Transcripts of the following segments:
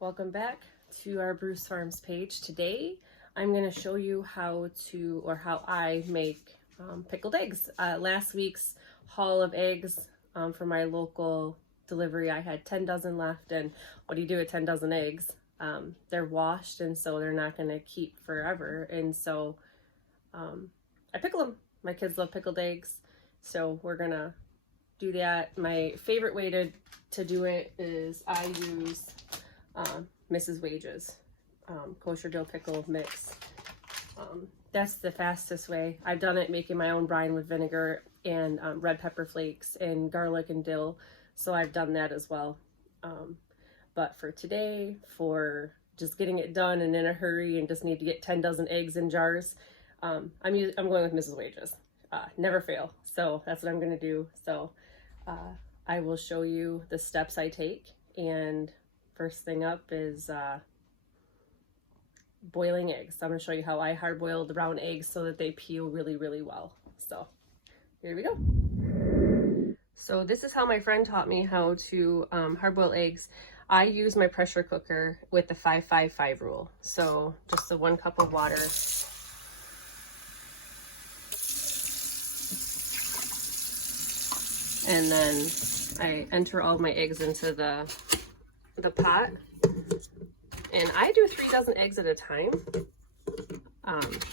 Welcome back to our Bruce Farms page. Today I'm going to show you how I make pickled eggs. Last week's haul of eggs for my local delivery, I had 10 dozen left, and what do you do with 10 dozen eggs? They're washed, and so they're not going to keep forever, and so I pickle them. My kids love pickled eggs, so we're going to do that. My favorite way to do it is I use Mrs. Wages kosher dill pickle mix. That's the fastest way. I've done it making my own brine with vinegar and red pepper flakes and garlic and dill, so I've done that as well. But for today, for just getting it done and in a hurry and just need to get 10 dozen eggs in jars, I'm going with Mrs. Wages. Never fail. So that's what I'm going to do. So I will show you the steps I take, and first thing up is boiling eggs. So I'm going to show you how I hard boil the brown eggs so that they peel really, really well. So here we go. So this is how my friend taught me how to hard boil eggs. I use my pressure cooker with the 5-5-5 rule. So just the 1 cup of water. And then I enter all my eggs into the pot, and I do 3 dozen eggs at a time.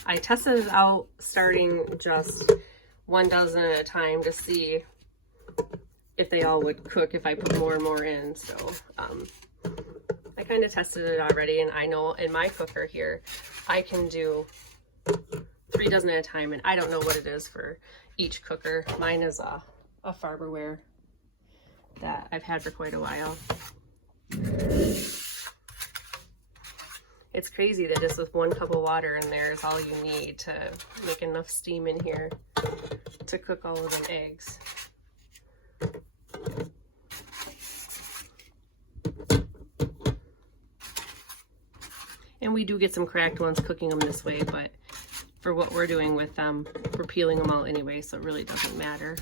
I tested it out starting just 1 dozen at a time to see if they all would cook if I put more and more in. So I kind of tested it already, and I know in my cooker here I can do 3 dozen at a time, and I don't know what it is for each cooker. Mine is a Farberware that I've had for quite a while. It's crazy that just with 1 cup of water in there is all you need to make enough steam in here to cook all of the eggs. And we do get some cracked ones cooking them this way, but for what we're doing with them, we're peeling them out anyway, so it really doesn't matter.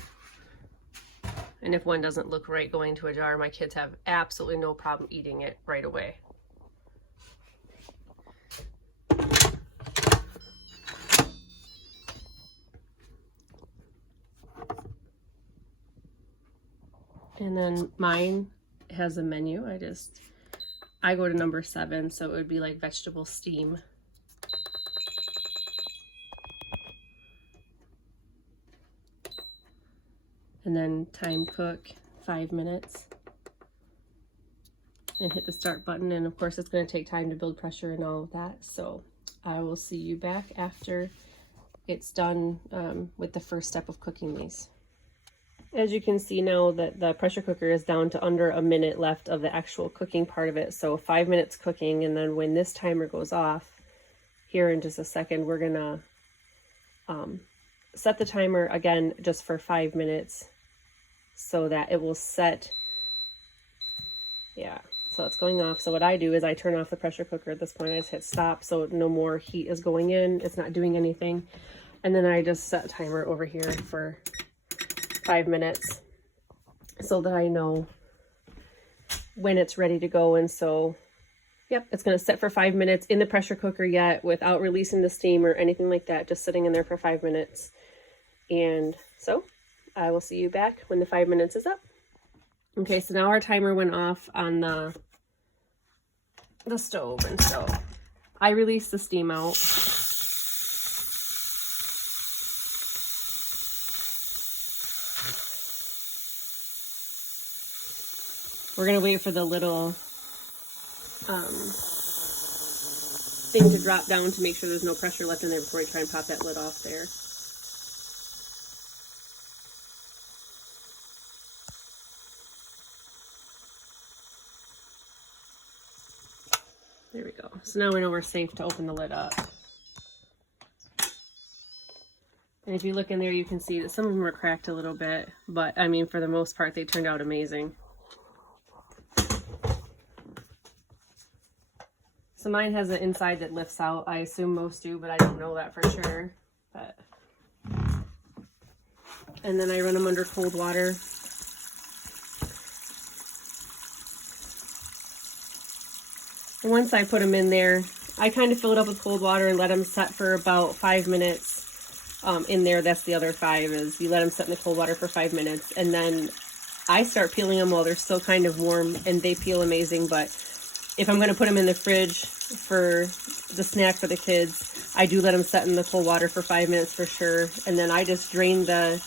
And if one doesn't look right going to a jar, my kids have absolutely no problem eating it right away. And then mine has a menu. I go to number 7, so it would be like vegetable steam. And then time cook 5 minutes and hit the start button. And of course it's going to take time to build pressure and all of that. So I will see you back after it's done with the first step of cooking these. As you can see now that the pressure cooker is down to under a minute left of the actual cooking part of it. So 5 minutes cooking, and then when this timer goes off here in just a second, we're gonna set the timer again just for 5 minutes so that it will set. Yeah, so it's going off. So what I do is I turn off the pressure cooker at this point. I just hit stop so no more heat is going in. It's not doing anything. And then I just set a timer over here for 5 minutes so that I know when it's ready to go. And so, yep, it's going to sit for 5 minutes in the pressure cooker yet without releasing the steam or anything like that, just sitting in there for 5 minutes. And so I will see you back when the 5 minutes is up. Okay, so now our timer went off on the stove, and so I released the steam out. We're gonna wait for the little thing to drop down to make sure there's no pressure left in there before we try and pop that lid off there. There we go. So now we know we're safe to open the lid up. And if you look in there, you can see that some of them are cracked a little bit, but I mean, for the most part, they turned out amazing. So mine has an inside that lifts out. I assume most do, but I don't know that for sure. And then I run them under cold water. Once I put them in there, I kind of fill it up with cold water and let them set for about 5 minutes in there. That's the other 5, is you let them set in the cold water for 5 minutes, and then I start peeling them while they're still kind of warm, and they peel amazing. But if I'm going to put them in the fridge for the snack for the kids, I do let them set in the cold water for 5 minutes for sure, and then I just drain the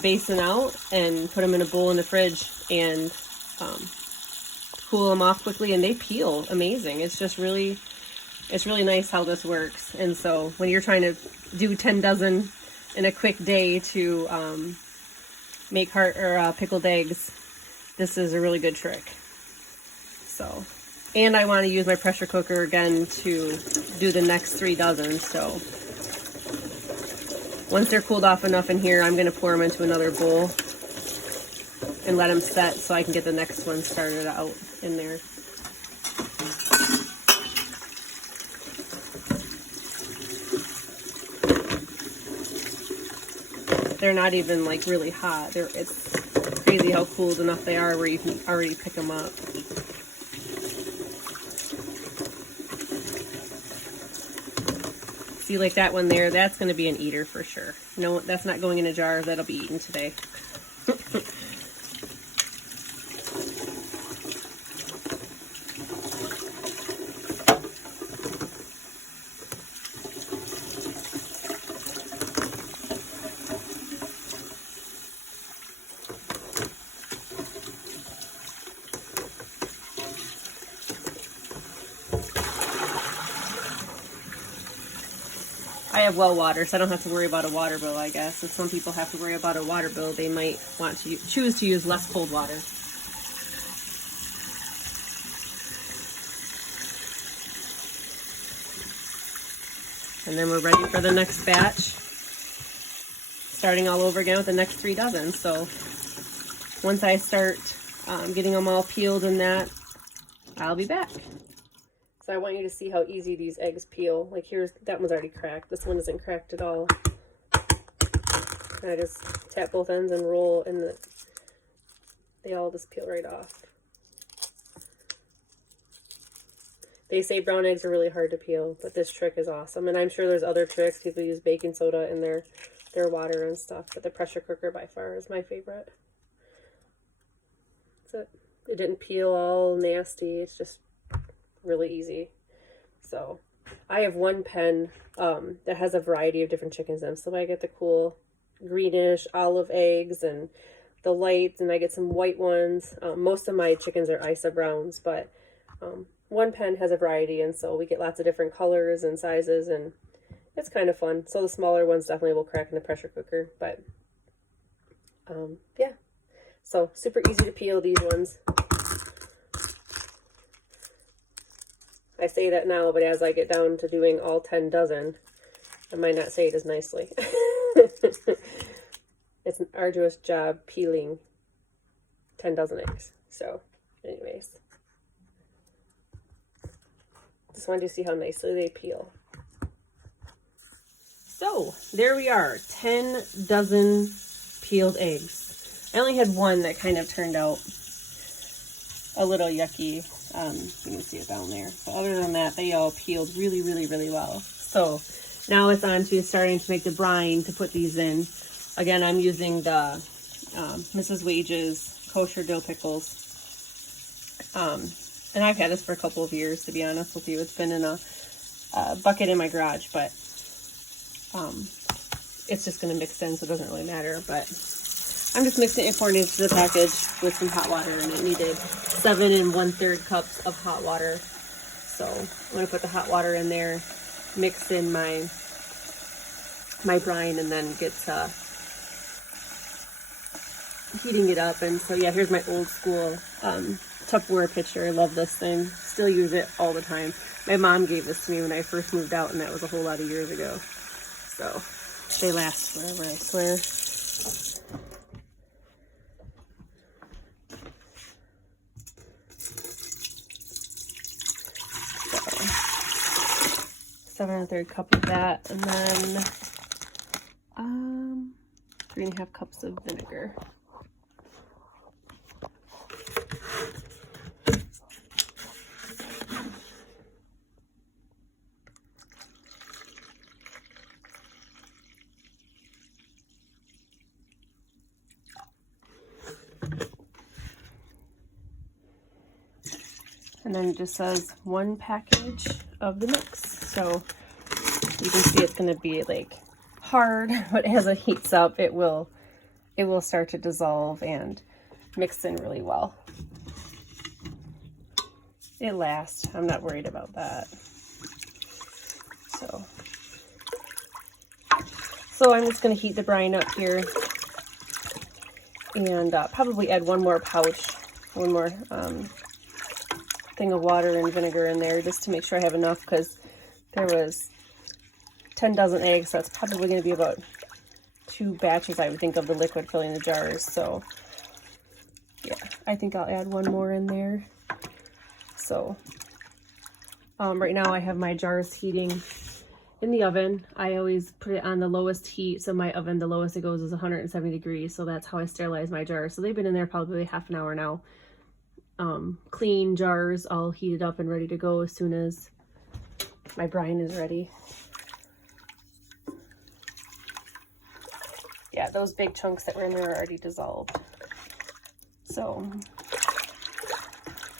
basin out and put them in a bowl in the fridge and cool them off quickly, and they peel amazing. It's just really, it's really nice how this works. And so when you're trying to do 10 dozen in a quick day to make pickled eggs, this is a really good trick. So, and I want to use my pressure cooker again to do the next 3 dozen. So once they're cooled off enough in here, I'm going to pour them into another bowl and let them set so I can get the next one started out in there. They're not even like really hot. It's crazy how cooled enough they are where you can already pick them up. See, like that one there, that's going to be an eater for sure. No, that's not going in a jar. That'll be eaten today. I have well water, so I don't have to worry about a water bill, I guess. If some people have to worry about a water bill, they might want to choose to use less cold water. And then we're ready for the next batch. Starting all over again with the next 3 dozen. So once I start getting them all peeled and that, I'll be back. So I want you to see how easy these eggs peel. Like that one's already cracked. This one isn't cracked at all. And I just tap both ends and roll, and they all just peel right off. They say brown eggs are really hard to peel, but this trick is awesome. And I'm sure there's other tricks. People use baking soda in their water and stuff, but the pressure cooker by far is my favorite. That's it. It didn't peel all nasty. It's just really easy. So I have one pen that has a variety of different chickens in them. So I get the cool greenish olive eggs and the lights, and I get some white ones. Most of my chickens are Isa Browns, but one pen has a variety, and so we get lots of different colors and sizes, and it's kind of fun. So the smaller ones definitely will crack in the pressure cooker, but yeah. So super easy to peel, these ones. I say that now, but as I get down to doing all 10 dozen, I might not say it as nicely. It's an arduous job peeling 10 dozen eggs. So, anyways. Just wanted to see how nicely they peel. So, there we are. 10 dozen peeled eggs. I only had one that kind of turned out a little yucky. You can see it down there. But other than that, they all peeled really, really, really well. So now it's on to starting to make the brine to put these in. Again, I'm using the Mrs. Wage's kosher dill pickles. And I've had this for a couple of years, to be honest with you. It's been in a bucket in my garage, but it's just going to mix in, so it doesn't really matter. But I'm just mixing it according to the package with some hot water, and it needed 7 1/3 cups of hot water. So I'm going to put the hot water in there, mix in my brine, and then get heating it up. And so yeah, here's my old school Tupperware pitcher. I love this thing. Still use it all the time. My mom gave this to me when I first moved out, and that was a whole lot of years ago. So they last forever, I swear. 7 1/3 cup of that, and then 3 1/2 cups of vinegar. And then it just says 1 package of the mix. So you can see it's going to be like hard, but as it heats up, it will start to dissolve and mix in really well. It lasts. I'm not worried about that. So I'm just going to heat the brine up here and probably add one more thing of water and vinegar in there just to make sure I have enough, because there was 10 dozen eggs, so that's probably going to be about 2 batches, I would think, of the liquid filling the jars. So yeah, I think I'll add one more in there. So right now I have my jars heating in the oven. I always put it on the lowest heat, so my oven, the lowest it goes is 170 degrees, so that's how I sterilize my jars. So they've been in there probably half an hour now. Clean jars, all heated up and ready to go as soon as my brine is ready. Yeah, those big chunks that were in there are already dissolved. So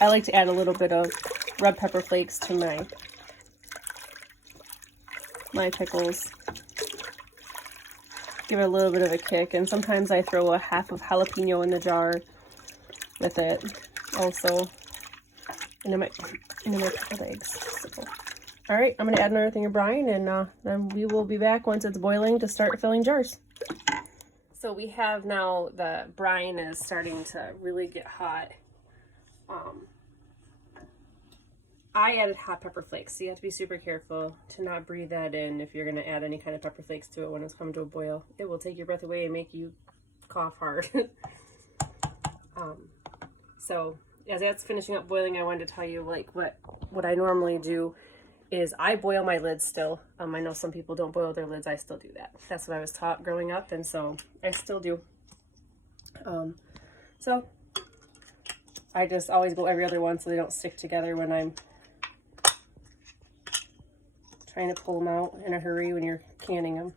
I like to add a little bit of red pepper flakes to my pickles. Give it a little bit of a kick, and sometimes I throw a half of jalapeno in the jar with it also, into my pickled eggs. So, all right, I'm gonna add another thing of brine, and then we will be back once it's boiling to start filling jars. So we have now, the brine is starting to really get hot. I added hot pepper flakes, so you have to be super careful to not breathe that in if you're going to add any kind of pepper flakes to it when it's coming to a boil. It will take your breath away and make you cough hard. So as that's finishing up boiling, I wanted to tell you like what I normally do is I boil my lids still. I know some people don't boil their lids. I still do that. That's what I was taught growing up, and so I still do. So I just always go every other one so they don't stick together when I'm trying to pull them out in a hurry when you're canning them.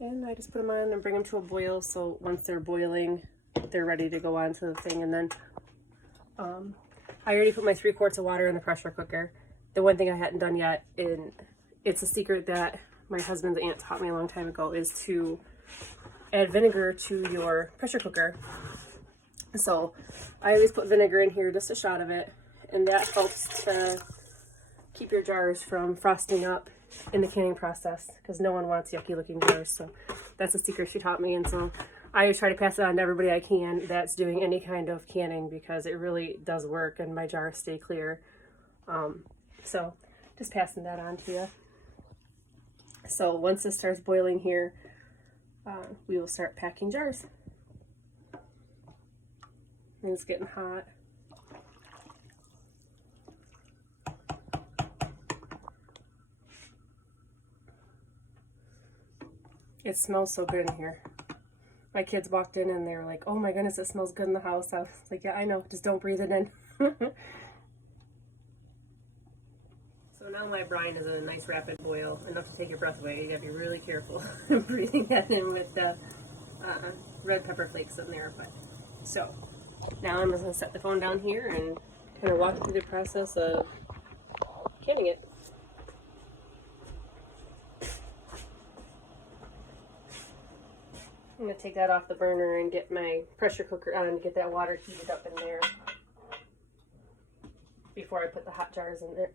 And I just put them on and bring them to a boil, so once they're boiling, they're ready to go on to the thing. And then I already put my 3 quarts of water in the pressure cooker. The one thing I hadn't done yet, and it's a secret that my husband's aunt taught me a long time ago, is to add vinegar to your pressure cooker. So I always put vinegar in here, just a shot of it, and that helps to keep your jars from frosting up in the canning process, because no one wants yucky looking jars. So that's a secret she taught me, and so I always try to pass it on to everybody I can that's doing any kind of canning, because it really does work and my jars stay clear. So just passing that on to you. So once this starts boiling here, we will start packing jars. And it's getting hot. It smells so good in here. My kids walked in and they were like, "Oh my goodness, it smells good in the house." I was like, "Yeah, I know, just don't breathe it in." So now my brine is in a nice rapid boil, enough to take your breath away. You gotta be really careful breathing that in with the red pepper flakes in there. But so now I'm just gonna set the phone down here and kind of walk through the process of canning it. I'm going to take that off the burner and get my pressure cooker on to get that water heated up in there before I put the hot jars in it.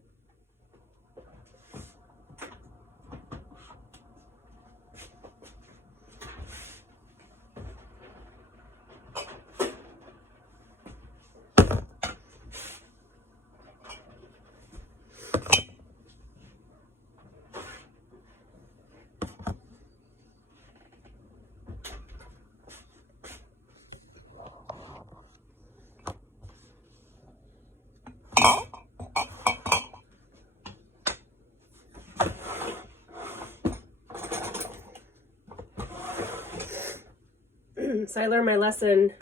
So I learned my lesson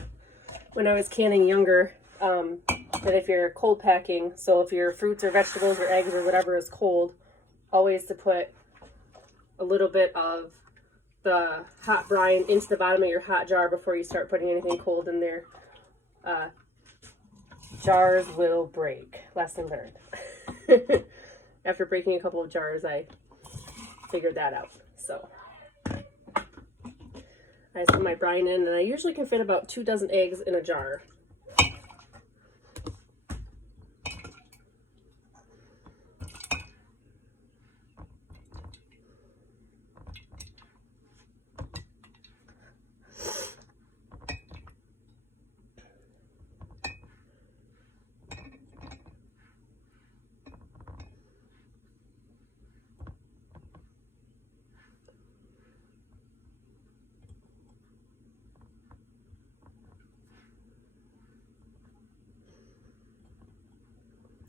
when I was canning younger, that if you're cold packing, so if your fruits or vegetables or eggs or whatever is cold, always to put a little bit of the hot brine into the bottom of your hot jar before you start putting anything cold in there. Jars will break. Lesson learned. After breaking a couple of jars, I figured that out. So I just put my brine in, and I usually can fit about 2 dozen eggs in a jar.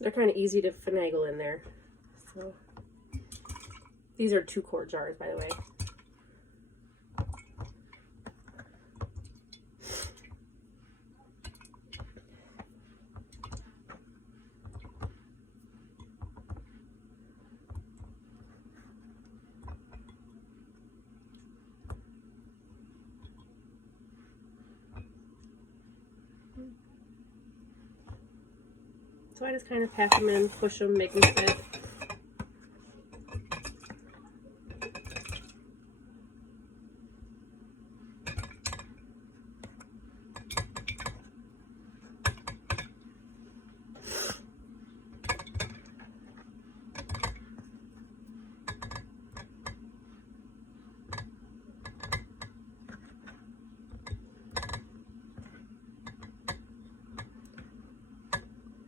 They're kind of easy to finagle in there. So these are 2-quart jars, by the way. So I just kind of pack them in, push them, make them fit.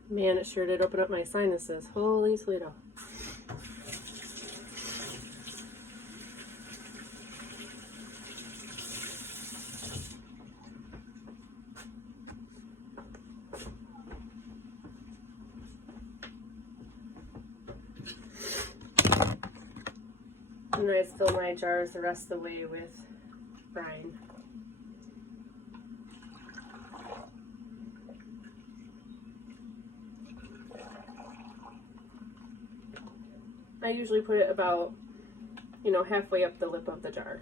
Man, it sure did open up my sinuses. Holy Toledo. And I just fill my jars the rest of the way with brine. I usually put it about, halfway up the lip of the jar,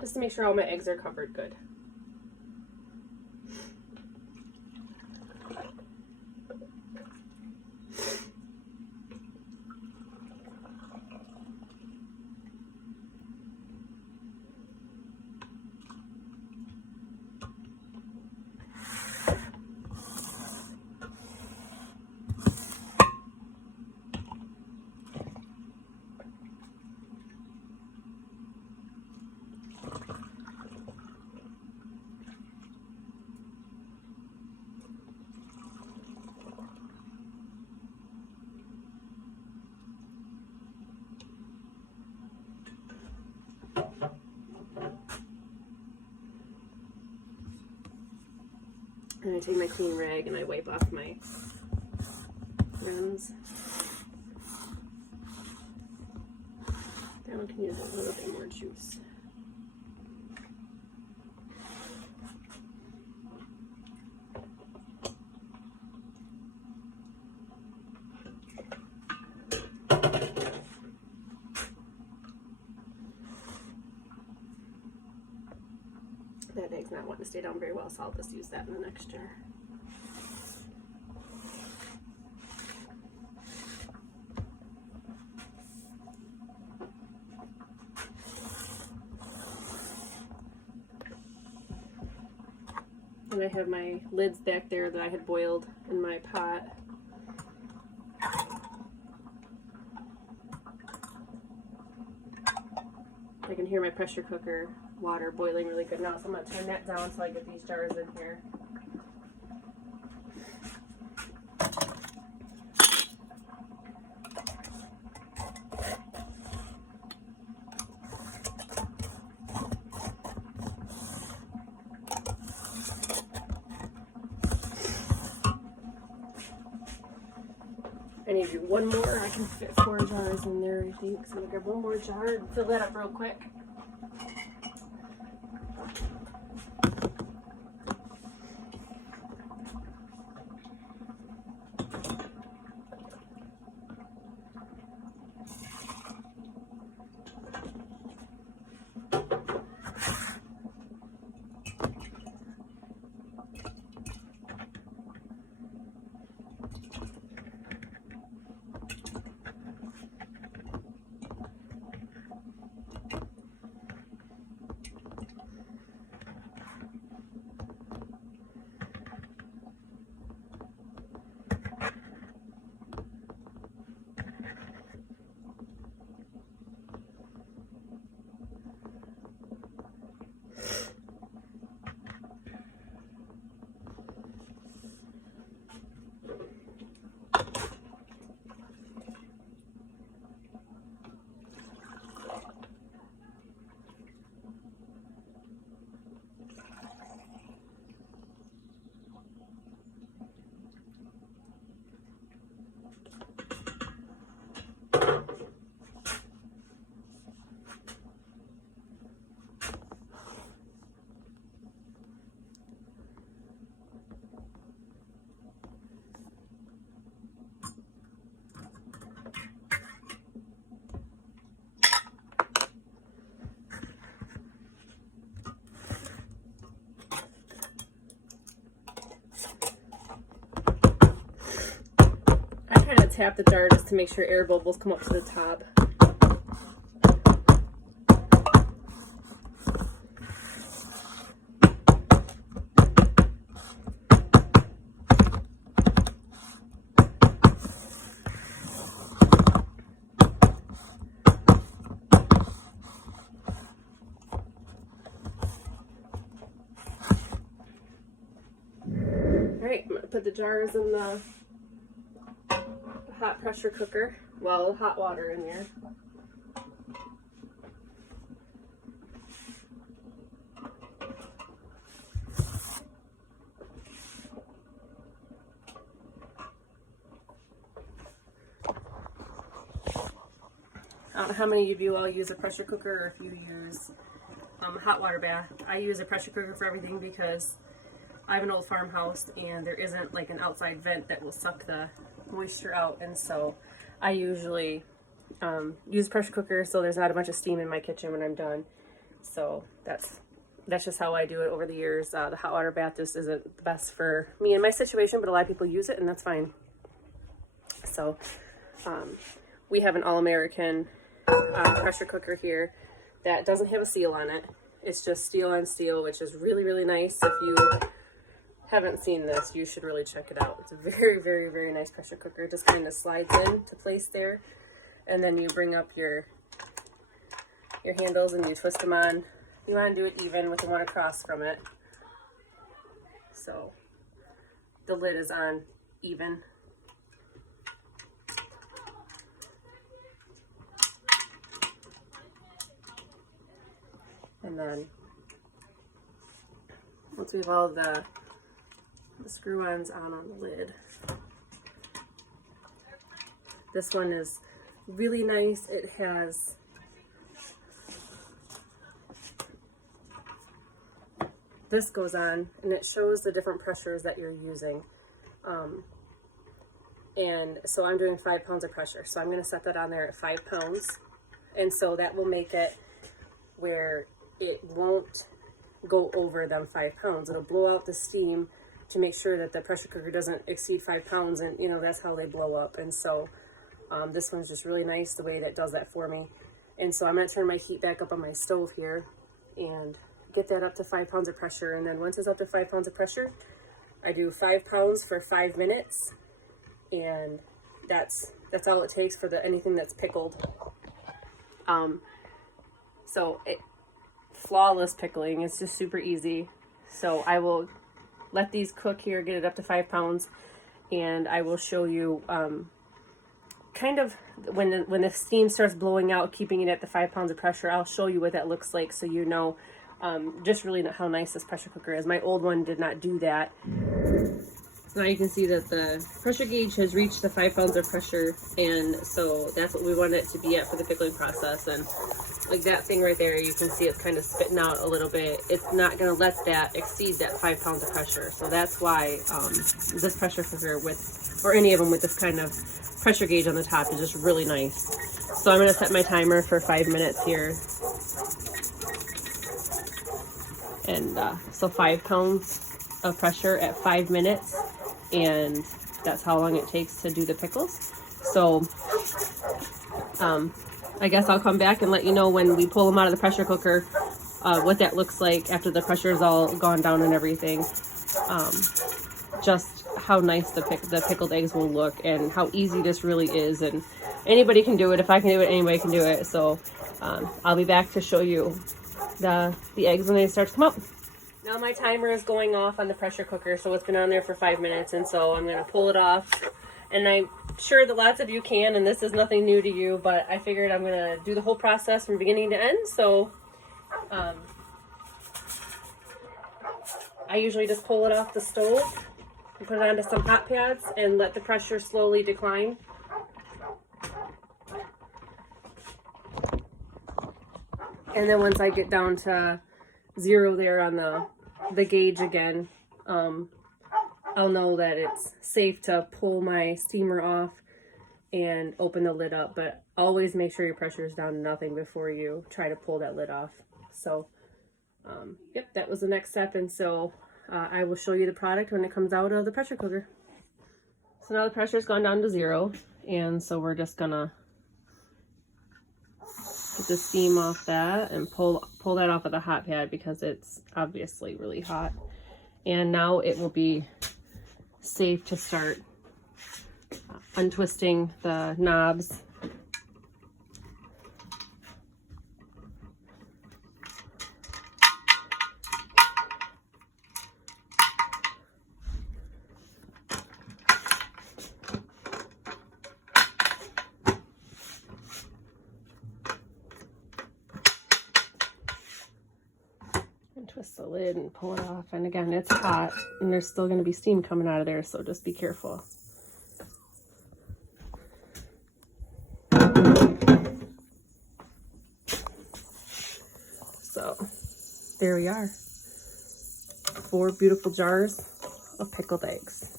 just to make sure all my eggs are covered good. And I take my clean rag and I wipe off my rims. That one can use a little bit more juice. That egg's not wanting to stay down very well, so I'll just use that in the next jar. And I have my lids back there that I had boiled in my pot. I can hear my pressure cooker water boiling really good now, so I'm going to turn that down so I get these jars in here. I need to do one more. I can fit 4 jars in there, I think. So I'm going to grab one more jar and fill that up real quick. tap the jar just to make sure air bubbles come up to the top. Alright, I'm going to put the jars in the hot pressure cooker. Well, hot water in there. I don't know how many of you all use a pressure cooker or if you use a hot water bath. I use a pressure cooker for everything because I have an old farmhouse and there isn't like an outside vent that will suck the moisture out, and so I usually use a pressure cooker so there's not a bunch of steam in my kitchen when I'm done. So that's just how I do it over the years. The hot water bath just isn't the best for me in my situation, but a lot of people use it and that's fine. So we have an all-American pressure cooker here that doesn't have a seal on it. It's just steel on steel, which is really, really nice. If you haven't seen this, you should really check it out. It's a very, very, very nice pressure cooker. It just kind of slides into place there, and then you bring up your handles and you twist them on. You want to do it even with the one across from it, so the lid is on even. And then once we have all the screw-ons on the lid, this one is really nice. It has this goes on and it shows the different pressures that you're using. And so I'm doing 5 pounds of pressure. So I'm going to set that on there at 5 pounds. And so that will make it where it won't go over them 5 pounds. It'll blow out the steam to make sure that the pressure cooker doesn't exceed 5 pounds, and you know that's how they blow up. And so this one's just really nice the way that does that for me. And so I'm going to turn my heat back up on my stove here and get that up to 5 pounds of pressure. And then once it's up to 5 pounds of pressure, I do 5 pounds for 5 minutes, and that's all it takes for anything that's pickled. So flawless pickling. It's just super easy. So I will let these cook here, get it up to 5 pounds, and I will show you kind of when the steam starts blowing out, keeping it at the 5 pounds of pressure. I'll show you what that looks like so you know just really how nice this pressure cooker is. My old one did not do that. Now you can see that the pressure gauge has reached the 5 pounds of pressure, and so that's what we want it to be at for the pickling process. And like that thing right there, you can see it's kind of spitting out a little bit. It's not going to let that exceed that 5 pounds of pressure. So that's why this pressure cooker or any of them with this kind of pressure gauge on the top is just really nice. So I'm going to set my timer for 5 minutes here. And so 5 pounds of pressure at 5 minutes, and that's how long it takes to do the pickles. So I guess I'll come back and let you know when we pull them out of the pressure cooker what that looks like after the pressure's all gone down and everything. Just how nice the pickled eggs will look and how easy this really is, and anybody can do it. If I can do it, anybody can do it. So I'll be back to show you the eggs when they start to come up. Now my timer is going off on the pressure cooker, so it's been on there for 5 minutes, and so I'm going to pull it off. And I'm sure that lots of you can, and this is nothing new to you, but I figured I'm going to do the whole process from beginning to end. So I usually just pull it off the stove and put it onto some hot pads and let the pressure slowly decline. And then once I get down to 0 there on the gauge again, I'll know that it's safe to pull my steamer off and open the lid up, but always make sure your pressure is down to nothing before you try to pull that lid off. So yep, that was the next step, and so I will show you the product when it comes out of the pressure cooker. So now the pressure's gone down to 0, and so we're just gonna get the steam off that and pull that off of the hot pad because it's obviously really hot. And now it will be safe to start untwisting the knobs. Twist the lid and pull it off. And again, it's hot and there's still going to be steam coming out of there, so just be careful. So there we are, 4 beautiful jars of pickled eggs.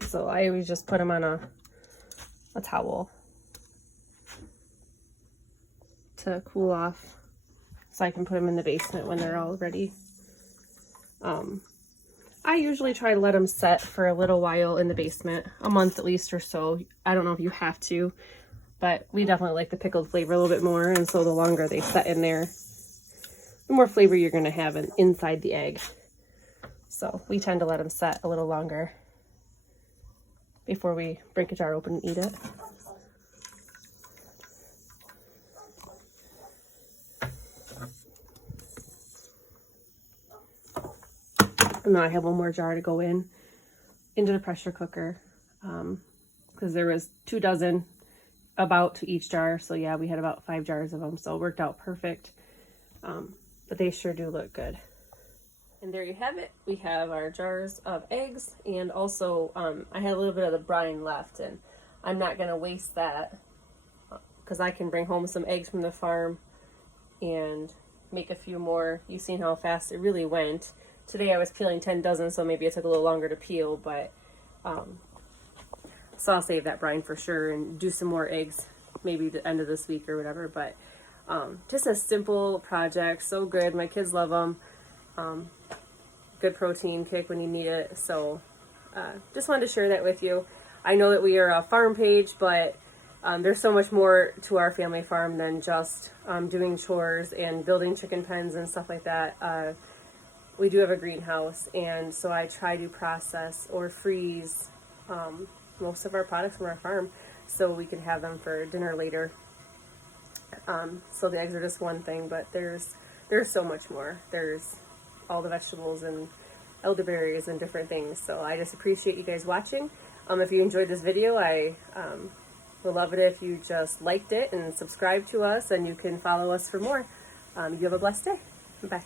So I always just put them on a towel to cool off so I can put them in the basement when they're all ready. I usually try to let them set for a little while in the basement, a month at least or so. I don't know if you have to, but we definitely like the pickled flavor a little bit more, and so the longer they set in there, the more flavor you're going to have inside the egg. So we tend to let them set a little longer before we break a jar open and eat it. And then I have one more jar to go into the pressure cooker, because there was 2 dozen about to each jar. So yeah, we had about 5 jars of them, so it worked out perfect. But they sure do look good. And there you have it. We have our jars of eggs, and also I had a little bit of the brine left, and I'm not gonna waste that because I can bring home some eggs from the farm and make a few more. You've seen how fast it really went. Today I was peeling 10 dozen, so maybe it took a little longer to peel, but so I'll save that brine for sure and do some more eggs maybe the end of this week or whatever. But just a simple project, so good. My kids love them. Good protein kick when you need it. So just wanted to share that with you. I know that we are a farm page, but there's so much more to our family farm than just doing chores and building chicken pens and stuff like that. We do have a greenhouse, and so I try to process or freeze most of our products from our farm so we can have them for dinner later. So the eggs are just one thing, but there's so much more. There's all the vegetables and elderberries and different things. So I just appreciate you guys watching. If you enjoyed this video, I would love it if you just liked it and subscribe to us, and you can follow us for more. You have a blessed day. Bye.